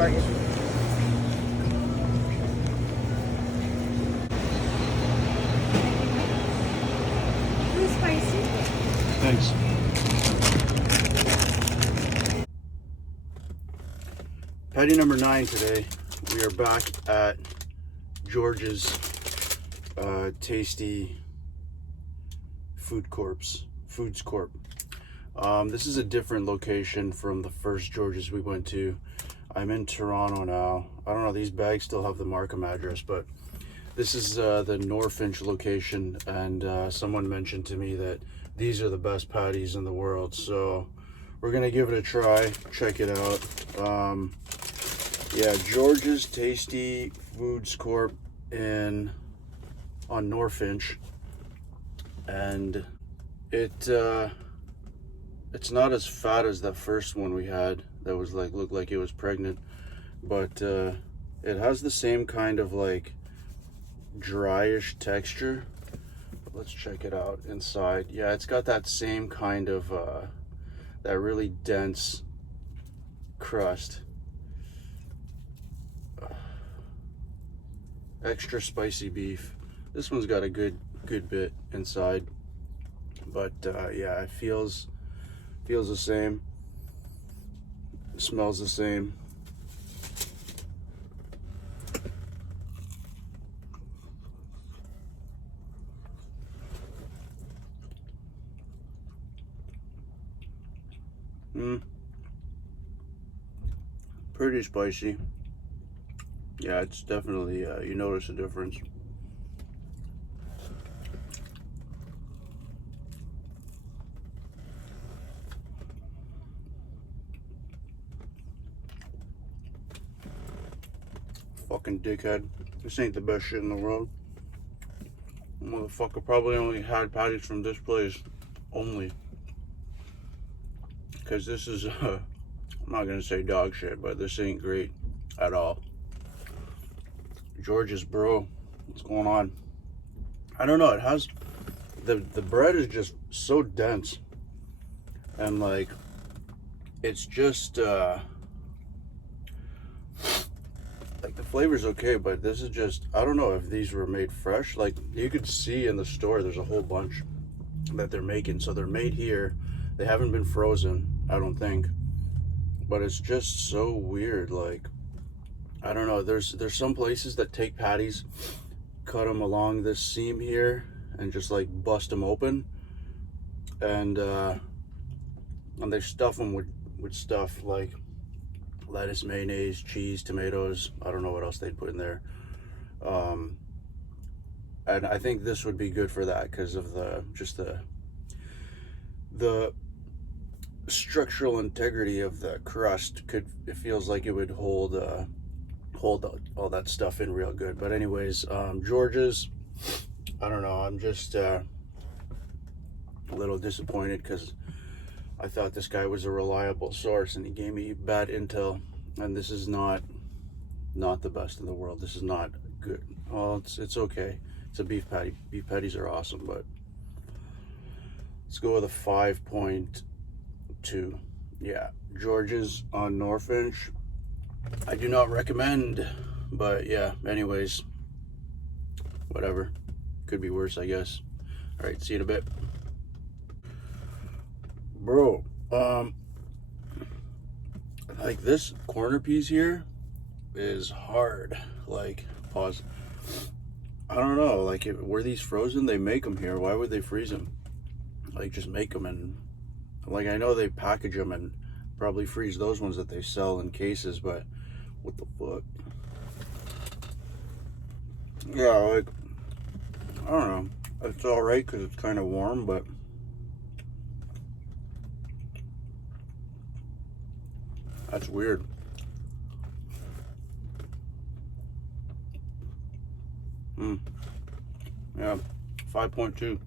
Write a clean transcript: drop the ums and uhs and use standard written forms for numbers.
for you. Too spicy? Thanks. Patty number 9 today. We are back at George's Tasty Foods Corp. This is a different location from the first George's we went to. I'm in Toronto now. I don't know, these bags still have the Markham address, but this is the Norfinch location, and someone mentioned to me that these are the best patties in the world, so we're gonna give it a try, check it out. Yeah, George's Tasty Foods Corp on Norfinch, and it's not as fat as that first one we had that was like looked like it was pregnant, but it has the same kind of like dryish texture. Let's check it out inside. Yeah, it's got that same kind of that really dense crust. Extra spicy beef. This one's got a good bit inside, but yeah, it feels the same, smells the same. Pretty spicy. Yeah, it's definitely, you notice a difference. Fucking dickhead. This ain't the best shit in the world. Motherfucker probably only had patties from this place only. Because this is, I'm not gonna say dog shit, but this ain't great at all. George's, bro, what's going on? I don't know, it has, the bread is just so dense, and like, it's just, like the flavor's okay, but this is just, I don't know if these were made fresh. Like, you could see in the store, there's a whole bunch that they're making, so they're made here. They haven't been frozen, I don't think, but it's just so weird. Like, I don't know, there's some places that take patties, cut them along this seam here, and just like bust them open, and they stuff them with stuff like lettuce, mayonnaise, cheese, tomatoes. I don't know what else they'd put in there, and I think this would be good for that because of the structural integrity of the crust. It feels like it would hold all that stuff in real good. But anyways, George's, I don't know, I'm just a little disappointed because I thought this guy was a reliable source and he gave me bad intel, and this is not the best in the world. This is not good. Well, it's okay. It's a beef patty. Beef patties are awesome, but let's go with a 5.2. Yeah, George's on Norfinch, I do not recommend, but yeah, anyways, whatever. Could be worse, I guess. All right, see you in a bit. Bro, like this corner piece here is hard. Like, pause. I don't know, like, were these frozen? They make them here. Why would they freeze them? Like, just make them, and like, I know they package them and probably freeze those ones that they sell in cases, but what the fuck? Yeah, like, I don't know. It's all right because it's kind of warm, but that's weird. Yeah, 5.2.